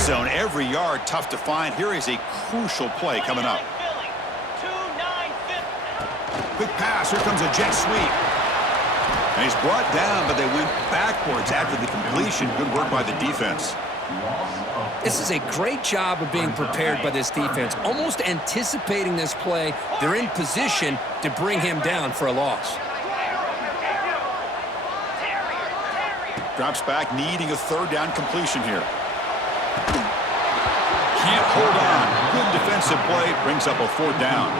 zone. Every yard tough to find. Here is a crucial play coming up. Quick pass. Here comes a jet sweep. And he's brought down, but they went backwards after the completion. Good work by the defense. This is a great job of being prepared by this defense. Almost anticipating this play, they're in position to bring him down for a loss. Drops back, needing a third down completion here. Can't hold on. Good defensive play. Brings up a fourth down.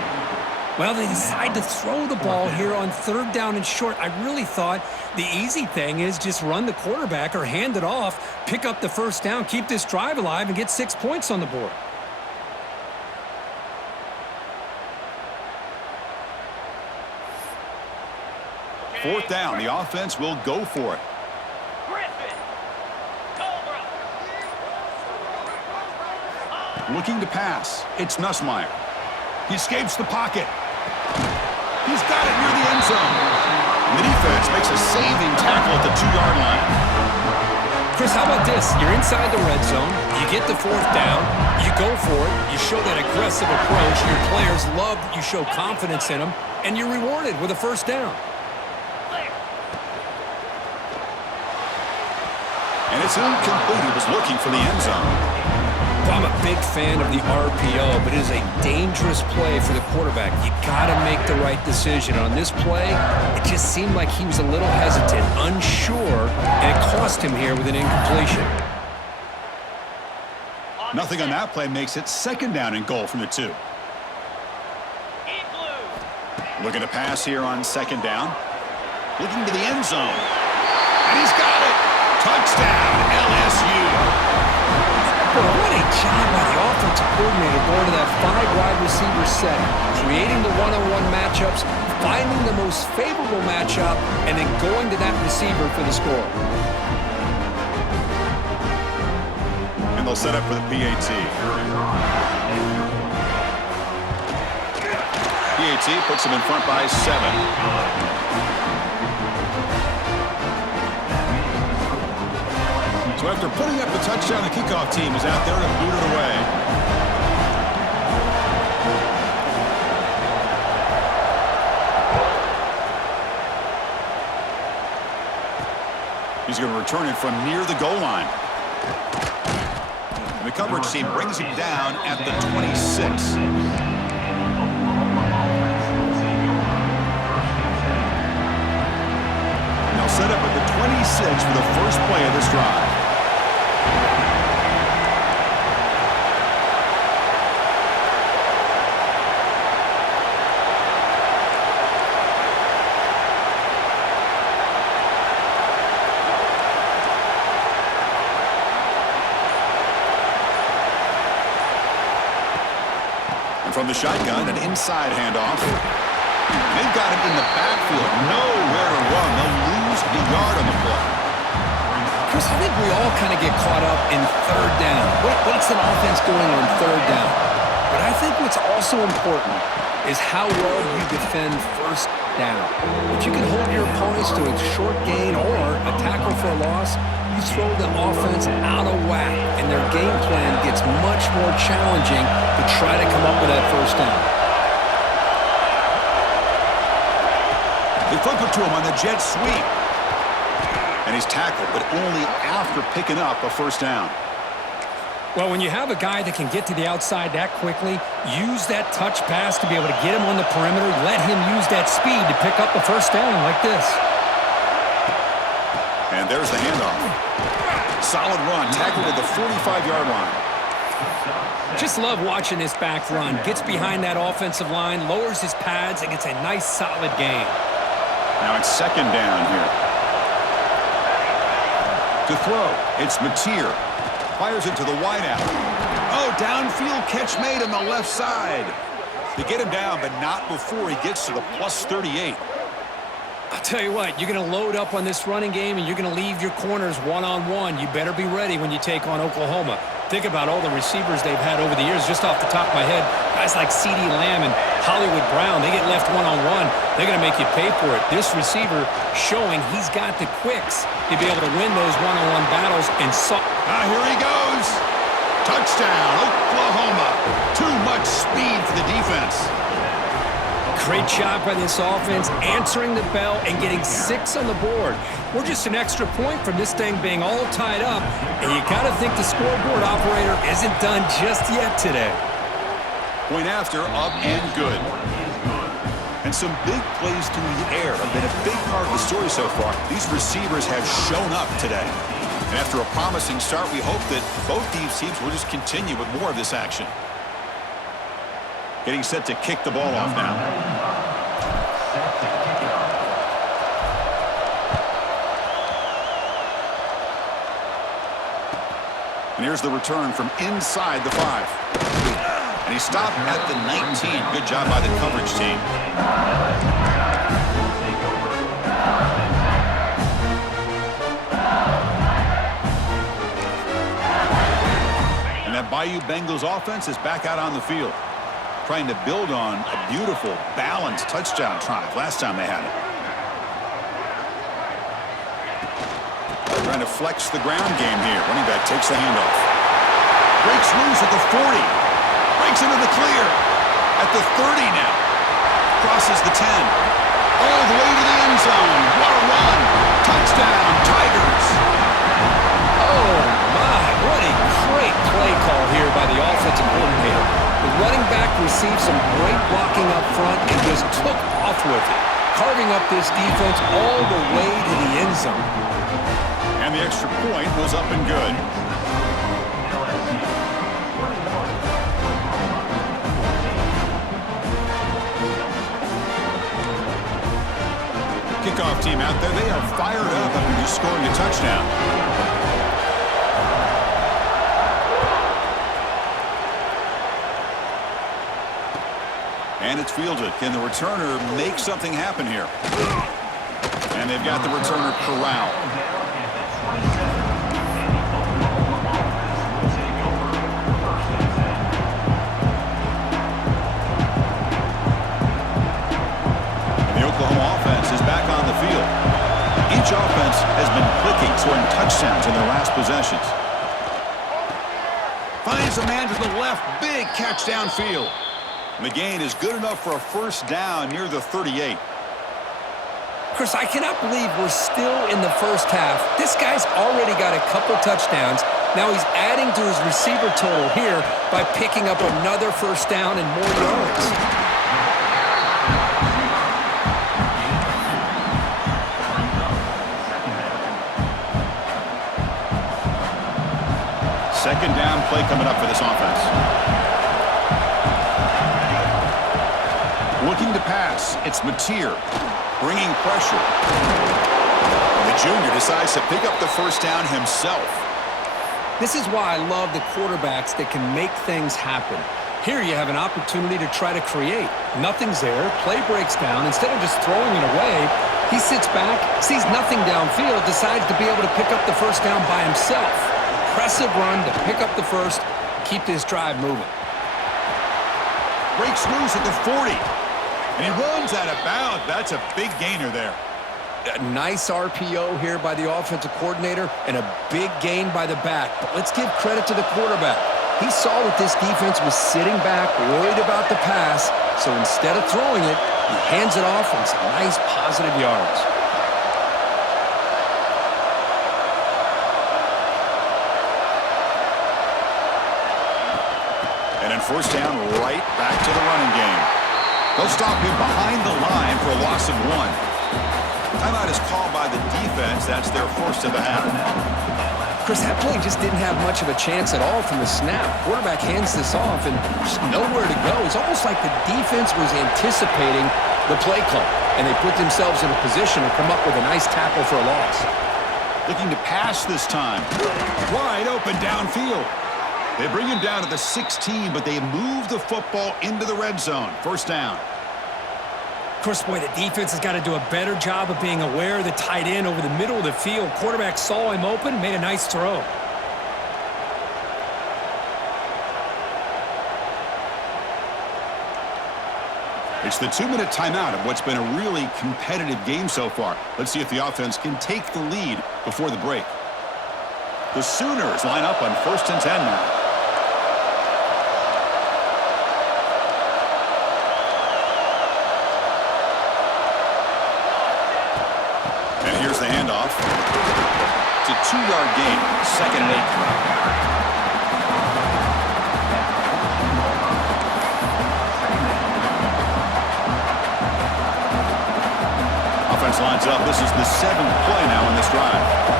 Well, they decide to throw the ball here on third down and short. I really thought the easy thing is just run the quarterback or hand it off, pick up the first down, keep this drive alive, and get 6 points on the board. Fourth down. The offense will go for it. Looking to pass. It's Nussmeier. He escapes the pocket. He's got it near the end zone. And the defense makes a saving tackle at the 2-yard line. Chris, how about this? You're inside the red zone. You get the fourth down. You go for it. You show that aggressive approach. Your players love that you show confidence in them. And you're rewarded with a first down. And it's incomplete. He was looking for the end zone. I'm a big fan of the RPO, but it is a dangerous play for the quarterback. You got to make the right decision. On this play, it just seemed like he was a little hesitant, unsure, and it cost him here with an incompletion. Nothing on that play makes it second down and goal from the 2. Looking to pass here on second down. Looking to the end zone. And he's got it. Touchdown, LSU. Boy, what a job by the offensive coordinator going to that 5-wide receiver set, creating the one-on-one matchups, finding the most favorable matchup, and then going to that receiver for the score. And they'll set up for the PAT. PAT puts them in front by 7. So after putting up the touchdown, the kickoff team is out there to boot it away. He's going to return it from near the goal line. And the coverage team brings him down at the 26. And they'll set up at the 26 for the first play of this drive. From the shotgun, an inside handoff. They've got him in the backfield. Nowhere to run. They'll lose the yard on the play. Chris, I think we all kind of get caught up in third down. What's an offense doing on third down? But I think what's also important is how well you defend first down. If you can hold your opponents to a short gain or a tackle for a loss, you throw the offense out of whack, and their game plan gets much more challenging to try to come up with that first down. They flip it to him on the jet sweep. And he's tackled, but only after picking up a first down. Well, when you have a guy that can get to the outside that quickly, use that touch pass to be able to get him on the perimeter, let him use that speed to pick up the first down like this. And there's the handoff. Solid run, tackled at the 45-yard line. Just love watching this back run. Gets behind that offensive line, lowers his pads, and gets a nice, solid gain. Now it's second down here. To throw, it's Mateer. Fires it to the wideout. Oh, downfield catch made on the left side. They get him down, but not before he gets to the plus 38. I'll tell you what, you're going to load up on this running game, and you're going to leave your corners one-on-one. You better be ready when you take on Oklahoma. Think about all the receivers they've had over the years. Just off the top of my head, guys like CeeDee Lamb and Hollywood Brown, they get left one-on-one. They're going to make you pay for it. This receiver showing he's got the quicks to be able to win those one-on-one battles. And here he goes. Touchdown, Oklahoma. Too much speed for the defense. Great job by this offense, answering the bell and getting 6 on the board. We're just an extra point from this thing being all tied up, and you got to think the scoreboard operator isn't done just yet today. Point after, up and good. And some big plays through the air have been a big part of the story so far. These receivers have shown up today. And after a promising start, we hope that both these teams will just continue with more of this action. Getting set to kick the ball off now. And here's the return from inside the 5. And he stopped at the 19. Good job by the coverage team. And that Bayou Bengals offense is back out on the field, trying to build on a beautiful, balanced touchdown drive last time they had it. Trying to flex the ground game here. Running back takes the handoff. Breaks loose at the 40. Breaks into the clear. At the 30 now. Crosses the 10. All the way to the end zone. What a run. Touchdown, Tigers. Oh, my. What a great play call here by the offensive coordinator. The running back received some great blocking up front and just took off with it, carving up this defense all the way to the end zone. And the extra point was up and good. Kickoff team out there, they are fired up after just scoring a touchdown. And it's fielded. Can the returner make something happen here? And they've got the returner corralled. And the Oklahoma offense is back on the field. Each offense has been clicking, scoring touchdowns in their last possessions. Finds a man to the left. Big catch downfield. And the gain is good enough for a first down near the 38. Chris, I cannot believe we're still in the first half. This guy's already got a couple touchdowns. Now he's adding to his receiver total here by picking up another first down and more yards. Second down play coming up for this offense. Looking to pass, it's Mateer, bringing pressure. And the junior decides to pick up the first down himself. This is why I love the quarterbacks that can make things happen. Here you have an opportunity to try to create. Nothing's there, play breaks down. Instead of just throwing it away, he sits back, sees nothing downfield, decides to be able to pick up the first down by himself. Impressive run to pick up the first, keep this drive moving. Breaks loose at the 40. And he runs out of bounds. That's a big gainer there. A nice RPO here by the offensive coordinator and a big gain by the back. But let's give credit to the quarterback. He saw that this defense was sitting back, worried about the pass. So instead of throwing it, he hands it off on some nice positive yards. And then first down, right back to the running game. They'll stop him behind the line for a loss of 1. Timeout is called by the defense. That's their first of the half. Chris, that play just didn't have much of a chance at all from the snap. Quarterback hands this off and just nowhere to go. It's almost like the defense was anticipating the play call, and they put themselves in a position to come up with a nice tackle for a loss. Looking to pass this time. Wide open downfield. They bring him down to the 16, but they move the football into the red zone. First down. Of course, boy, the defense has got to do a better job of being aware of the tight end over the middle of the field. Quarterback saw him open, made a nice throw. It's the 2-minute timeout of what's been a really competitive game so far. Let's see if the offense can take the lead before the break. The Sooners line up on 1st and 10 now. 3-yard gain. 2nd and 8. Offense lines up. This is the 7th play now in this drive.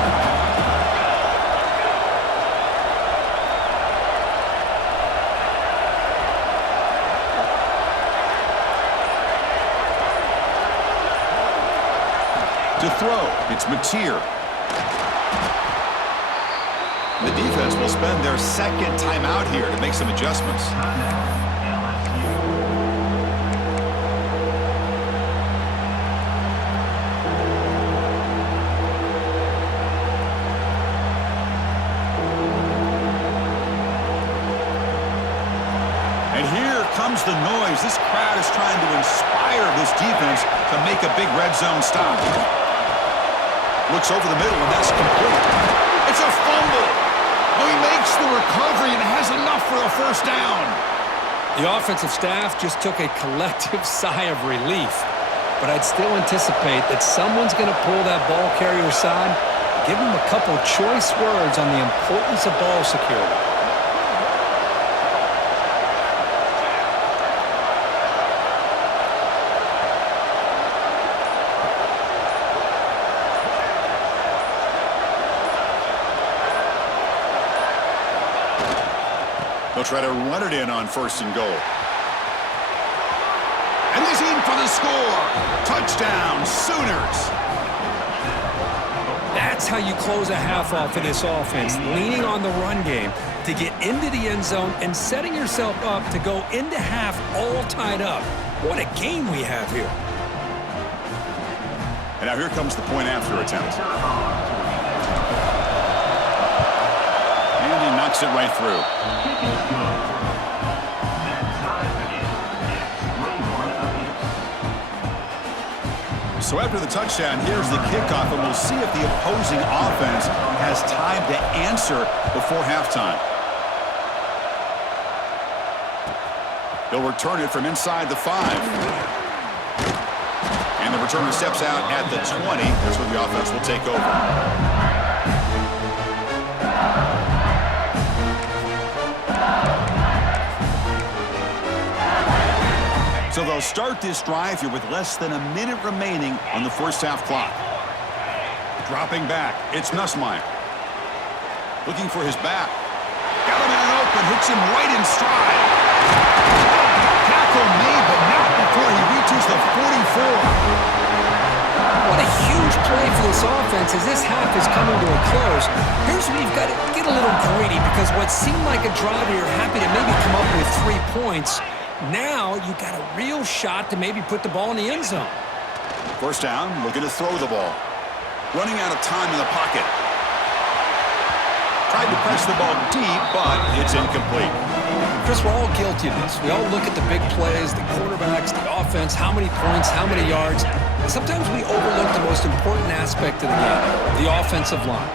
To throw, it's Mateer. The defense will spend their 2nd timeout here to make some adjustments. And here comes the noise. This crowd is trying to inspire this defense to make a big red zone stop. Looks over the middle, and that's complete. It's a fumble. Oh, he makes the recovery and has enough for a first down. The offensive staff just took a collective sigh of relief. But I'd still anticipate that someone's going to pull that ball carrier aside, give him a couple choice words on the importance of ball security. They'll try to run it in on 1st and goal. And he's in for the score. Touchdown, Sooners. That's how you close a half off of this offense, leaning on the run game to get into the end zone and setting yourself up to go into half all tied up. What a game we have here. And now here comes the point after attempt. And he knocks it right through. So after the touchdown, here's the kickoff, and we'll see if the opposing offense has time to answer before halftime. They'll return it from inside the 5. And the returner steps out at the 20. That's where the offense will take over. So they'll start this drive here with less than a minute remaining on the first half clock. Dropping back, it's Nussmeier. Looking for his back. Got a man open, hits him right in stride. Tackle made, but not before he reaches the 44. What a huge play for this offense as this half is coming to a close. Here's where you've got to get a little greedy because what seemed like a drive you're happy to maybe come up with 3 points, now you got a real shot to maybe put the ball in the end zone. First down, looking to throw the ball. Running out of time in the pocket. Tried to press the ball deep, but it's incomplete. Chris, we're all guilty of this. We all look at the big plays, the quarterbacks, the offense, how many points, how many yards. And sometimes we overlook the most important aspect of the game, the offensive line.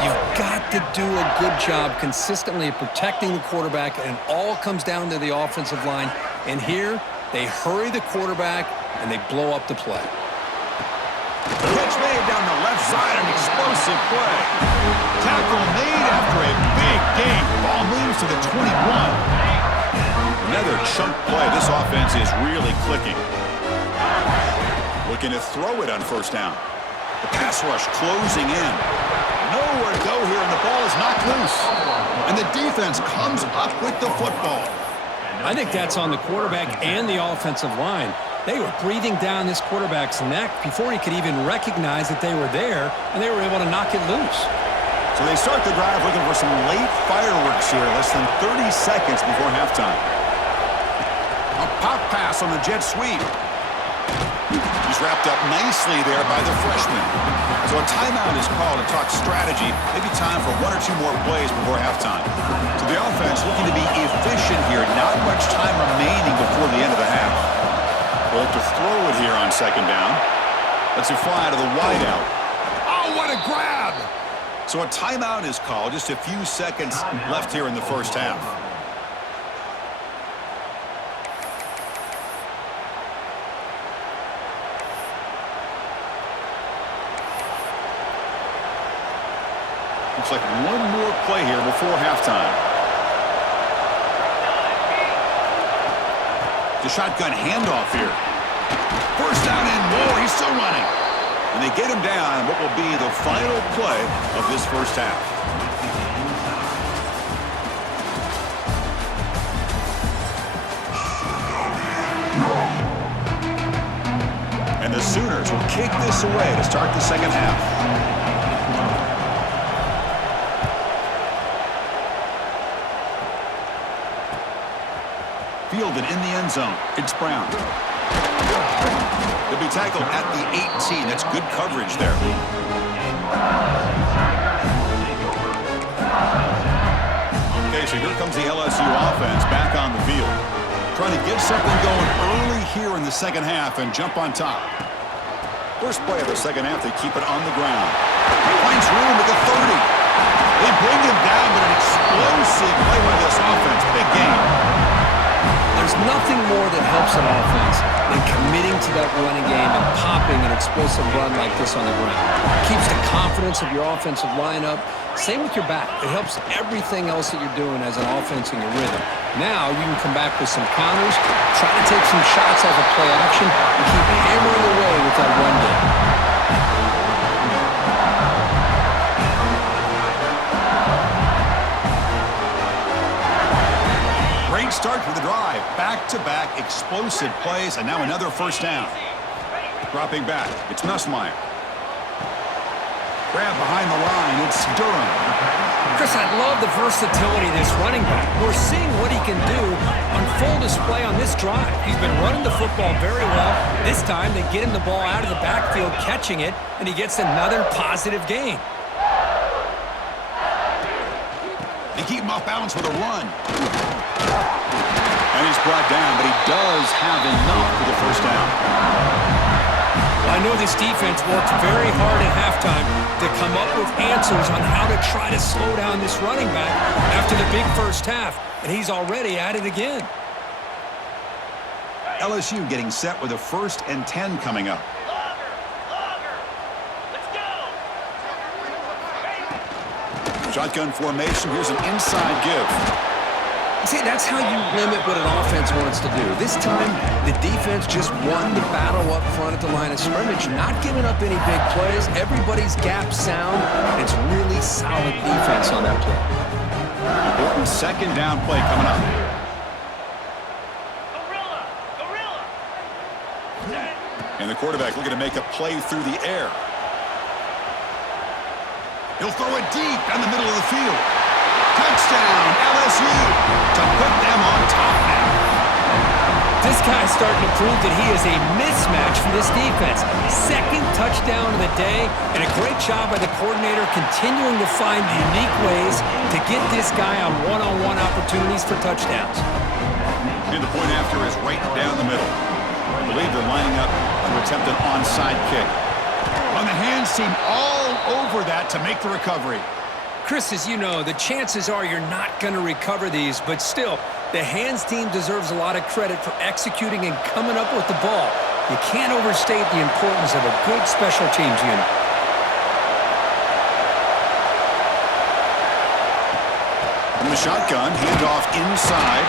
You've got to do a good job consistently of protecting the quarterback, and it all comes down to the offensive line. And here, they hurry the quarterback, and they blow up the play. Catch made down the left side, an explosive play. Tackle made after a big gain. Ball moves to the 21. Another chunk play. This offense is really clicking. Looking to throw it on first down. The pass rush closing in. Nowhere to go here, and the ball is knocked loose. And the defense comes up with the football. I think that's on the quarterback and the offensive line. They were breathing down this quarterback's neck before he could even recognize that they were there, and they were able to knock it loose. So they start the drive looking for some late fireworks here, less than 30 seconds before halftime. A pop pass on the jet sweep. He's wrapped up nicely there by the freshman. So a timeout is called to talk strategy. Maybe time for 1 or 2 more plays before halftime. So the offense looking to be efficient here. Not much time remaining before the end of the half. They'll have to throw it here on second down. Let's it fly out of the wideout. Oh, what a grab! So a timeout is called. Just a few seconds left here in the first half. Looks like one more play here before halftime. The shotgun handoff here. First down and more. He's still running. And they get him down what will be the final play of this first half. And the Sooners will kick this away to start the second half. Fielded in the end zone. It's Brown. They'll be tackled at the 18. That's good coverage there. Okay, so here comes the LSU offense back on the field. Trying to get something going early here in the second half and jump on top. First play of the second half, they keep it on the ground. He finds room at the 30. They bring him down, but an explosive play by this offense. Big game. There's nothing more that helps an offense than committing to that running game and popping an explosive run like this on the ground. Keeps the confidence of your offensive lineup. Same with your back. It helps everything else that you're doing as an offense in your rhythm. Now you can come back with some counters, try to take some shots off of play action, and keep hammering away with that run game. Great start for the drive. Back-to-back explosive plays, and now another first down. Dropping back, it's Nussmeier. Grab behind the line, it's Durham. Chris, I love the versatility of this running back. We're seeing what he can do on full display on this drive. He's been running the football very well. This time, they get him the ball out of the backfield, catching it, and he gets another positive gain. They keep him off balance with a run. And he's brought down, but he does have enough for the first down. I know this defense worked very hard at halftime to come up with answers on how to try to slow down this running back after the big first half, and he's already at it again. LSU getting set with a 1st and 10 coming up. Shotgun formation. Here's an inside give. See, that's how you limit what an offense wants to do. This time, the defense just won the battle up front at the line of scrimmage, not giving up any big plays. Everybody's gap sound. It's really solid defense on that play. Important second down play coming up. And the quarterback looking to make a play through the air. He'll throw it deep down the middle of the field. Touchdown, LSU, to put them on top now. This guy's starting to prove that he is a mismatch for this defense. Second touchdown of the day, and a great job by the coordinator continuing to find unique ways to get this guy on one-on-one opportunities for touchdowns. And the point after is right down the middle. I believe they're lining up to attempt an onside kick. On the hands team all over that to make the recovery. Chris, as you know, the chances are you're not going to recover these, but still, the hands team deserves a lot of credit for executing and coming up with the ball. You can't overstate the importance of a good special teams unit. From the shotgun, handoff inside.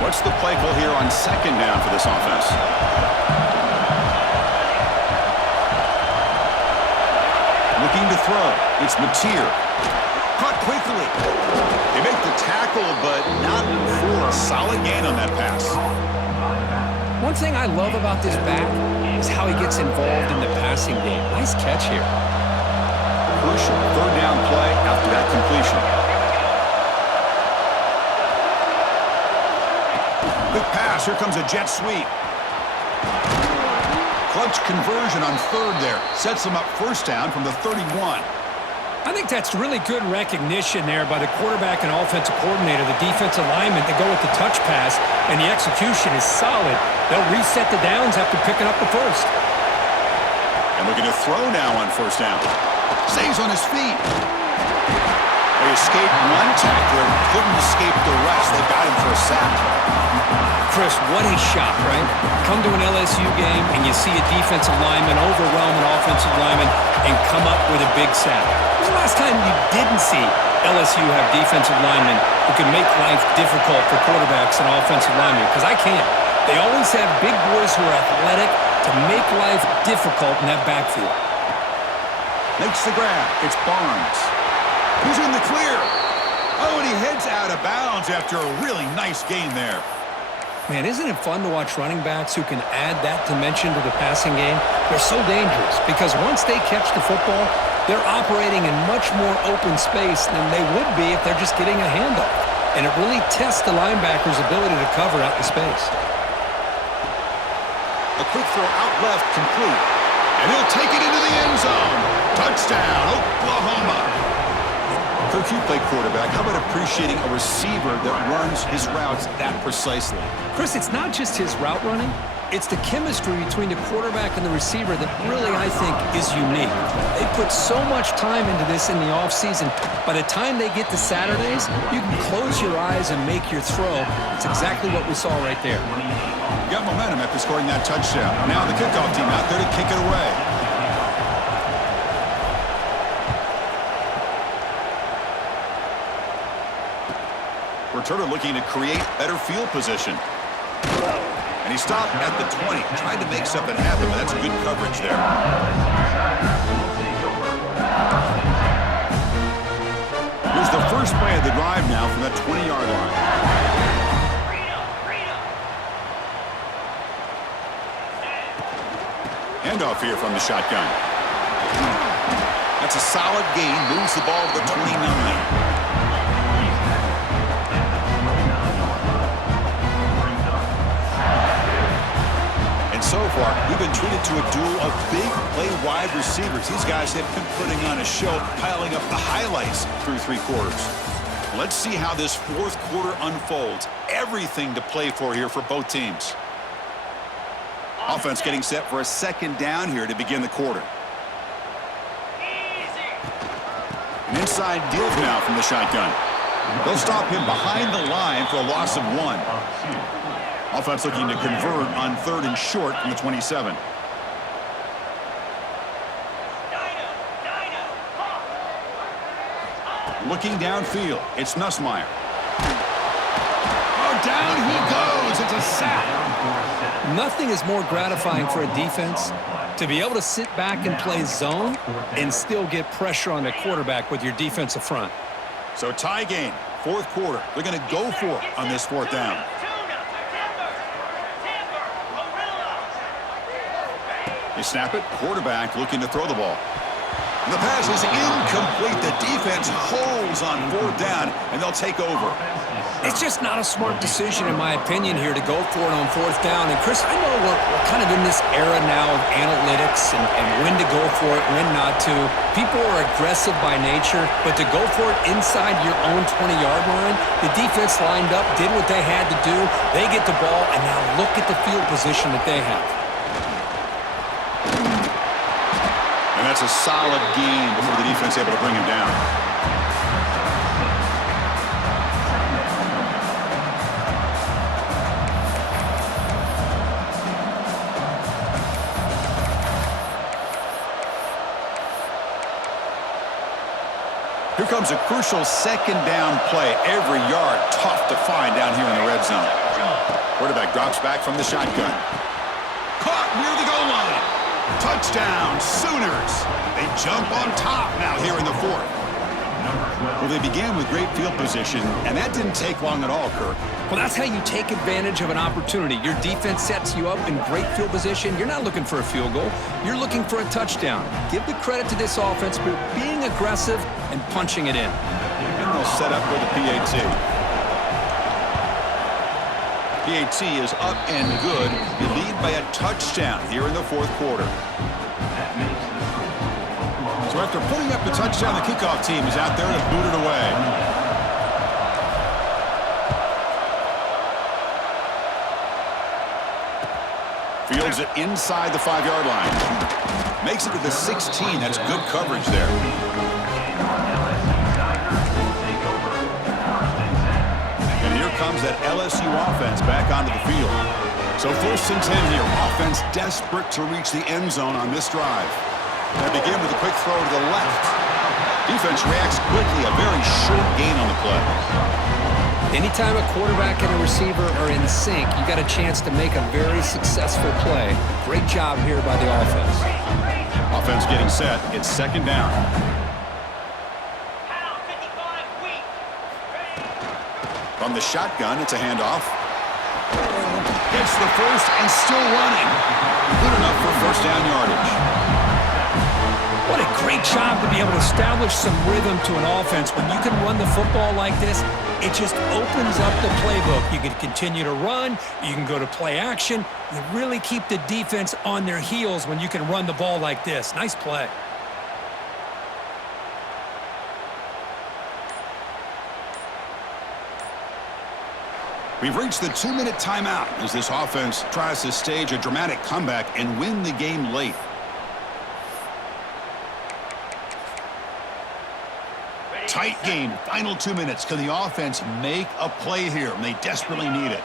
What's the play call here on second down for this offense? Looking to throw. It's Mateer. Caught quickly. They make the tackle, but not for a solid gain on that pass. One thing I love about this back is how he gets involved in the passing game. Nice catch here. Crucial third down play after that completion. Quick pass. Here comes a jet sweep. Clutch conversion on third there. Sets them up first down from the 31. I think that's really good recognition there by the quarterback and offensive coordinator, the defensive lineman to go with the touch pass, and the execution is solid. They'll reset the downs after picking up the first. And looking to throw now on first down. Stays on his feet. They escaped one tackler, couldn't escape the rest. They got him for a sack. Chris, what a shot, right? Come to an LSU game and you see a defensive lineman overwhelm an offensive lineman and come up with a big sack. When was the last time you didn't see LSU have defensive linemen who can make life difficult for quarterbacks and offensive linemen? Because I can't. They always have big boys who are athletic to make life difficult in that backfield. Makes the grab. It's Barnes. He's in the clear. Oh, and he heads out of bounds after a really nice gain there. Man, isn't it fun to watch running backs who can add that dimension to the passing game? They're so dangerous because once they catch the football, they're operating in much more open space than they would be if they're just getting a handoff. And it really tests the linebacker's ability to cover out in space. A quick throw out left, complete. And he'll take it into the end zone. Touchdown, Oklahoma. Kirk, you play quarterback. How about appreciating a receiver that runs his routes that precisely? Chris, it's not just his route running. It's the chemistry between the quarterback and the receiver that really, I think, is unique. They put so much time into this in the offseason. By the time they get to Saturdays, you can close your eyes and make your throw. It's exactly what we saw right there. Got momentum after scoring that touchdown. Now the kickoff team out there to kick it away. Returner looking to create better field position. And he stopped at the 20. Tried to make something happen, but that's good coverage there. Here's the first play of the drive now from the 20-yard line. Handoff here from the shotgun. That's a solid gain. Moves the ball to the 29. So far, we've been treated to a duel of big play wide receivers. These guys have been putting on a show, piling up the highlights through three quarters. Let's see how this fourth quarter unfolds. Everything to play for here for both teams. Offense getting set for a second down here to begin the quarter. An inside give now from the shotgun. They'll stop him behind the line for a loss of 1. Offense looking to convert on 3rd and short from the 27. Looking downfield, it's Nussmeier. Oh, down he goes. It's a sack. Nothing is more gratifying for a defense to be able to sit back and play zone and still get pressure on the quarterback with your defensive front. So tie game, fourth quarter. They're going to go for it on this 4th down. They snap it. Quarterback looking to throw the ball. And the pass is incomplete. The defense holds on 4th down, and they'll take over. It's just not a smart decision, in my opinion, here to go for it on 4th down. And, Chris, I know we're kind of in this era now of analytics and when to go for it, when not to. People are aggressive by nature, but to go for it inside your own 20-yard line, the defense lined up, did what they had to do. They get the ball, and now look at the field position that they have. And that's a solid gain before the defense able to bring him down. Here comes a crucial second down play. Every yard tough to find down here in the red zone. Quarterback drops back from the shotgun. Caught near the goal line. Touchdown, Sooners. They jump on top now here in the 4th. Well, they began with great field position, and that didn't take long at all, Kirk. Well, that's how you take advantage of an opportunity. Your defense sets you up in great field position. You're not looking for a field goal. You're looking for a touchdown. Give the credit to this offense for being aggressive and punching it in. And they'll set up for the PAT. PAT is up and good. They lead by a touchdown here in the 4th quarter. So after putting up the touchdown, the kickoff team is out there to boot it away. Fields it inside the 5-yard line. Makes it to the 16. That's good coverage there. comes that LSU offense back onto the field. So 1st and 10 here. Offense desperate to reach the end zone on this drive. They begin with a quick throw to the left. Defense reacts quickly. A very short gain on the play. Anytime a quarterback and a receiver are in sync, you got a chance to make a very successful play. Great job here by the offense. Offense getting set. It's 2nd down. From the shotgun, it's a handoff. Gets the first and still running. Good enough for 1st down yardage. What a great job to be able to establish some rhythm to an offense. When you can run the football like this, it just opens up the playbook. You can continue to run. You can go to play action. You really keep the defense on their heels when you can run the ball like this. Nice play. We've reached the 2-minute timeout as this offense tries to stage a dramatic comeback and win the game late. Tight game. Final 2 minutes. Can the offense make a play here? And they desperately need it.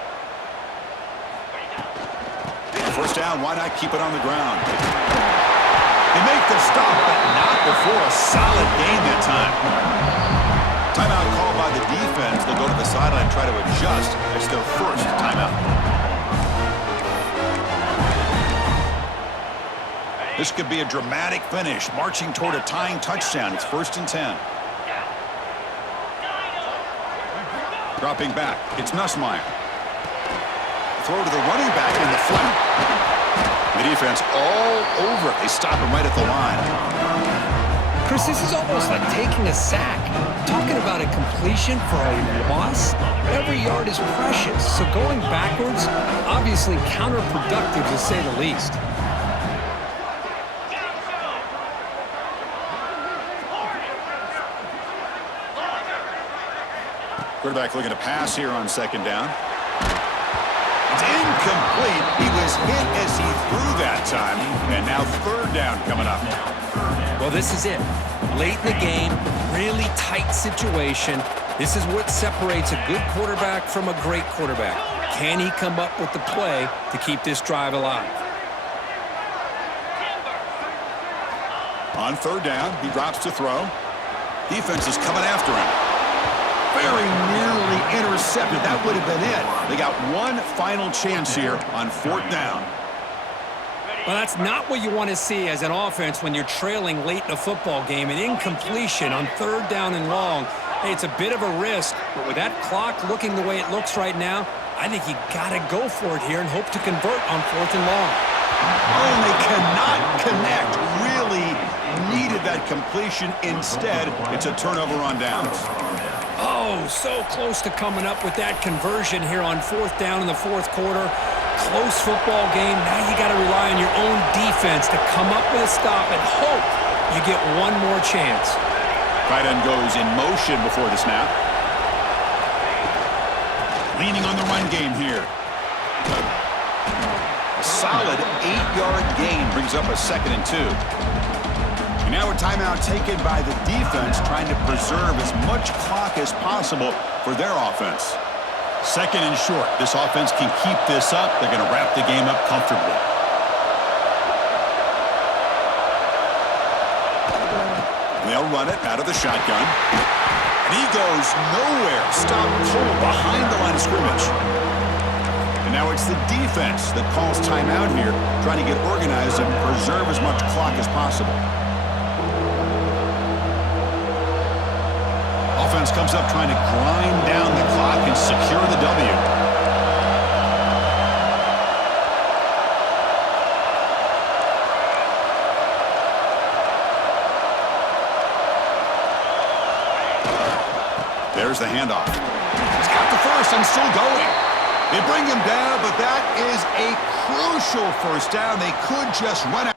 1st down. Why not keep it on the ground? They make the stop, but not before a solid gain that time. Timeout called by the defense. They'll go to the sideline and try to adjust. It's their 1st timeout. This could be a dramatic finish, marching toward a tying touchdown. It's 1st and 10. Dropping back, it's Nussmeier. Throw to the running back in the flat. The defense all over it. They stop him right at the line. Chris, this is almost like taking a sack. Talking about a completion for a loss, every yard is precious. So going backwards, obviously counterproductive to say the least. Quarterback looking to pass here on 2nd down. It's incomplete. He was hit as he threw that time. And now 3rd down coming up. Well, this is it. Late in the game, really tight situation. This is what separates a good quarterback from a great quarterback. Can he come up with the play to keep this drive alive? On 3rd down, he drops to throw. Defense is coming after him. Very nearly intercepted. That would have been it. They got one final chance here on 4th down. Well, that's not what you want to see as an offense when you're trailing late in a football game. An incompletion on 3rd down and long. Hey, it's a bit of a risk, but with that clock looking the way it looks right now, I think you got to go for it here and hope to convert on 4th and long. Oh, and they cannot connect. Really needed that completion. Instead, it's a turnover on downs. Oh, so close to coming up with that conversion here on 4th down in the 4th quarter. Close football game. Now you got to rely on your own defense to come up with a stop and hope you get one more chance. Tight end goes in motion before the snap. Leaning on the run game here. A solid 8-yard gain brings up a 2nd and 2. And now a timeout taken by the defense, trying to preserve as much clock as possible for their offense. 2nd and short. This offense can keep this up. They're going to wrap the game up comfortably. They'll run it out of the shotgun. And he goes nowhere. Stopped cold behind the line of scrimmage. And now it's the defense that calls timeout here, trying to get organized and preserve as much clock as possible. Offense comes up trying to grind down the clock and secure the W. There's the handoff. He's got the first and still going. They bring him down, but that is a crucial 1st down. They could just run out.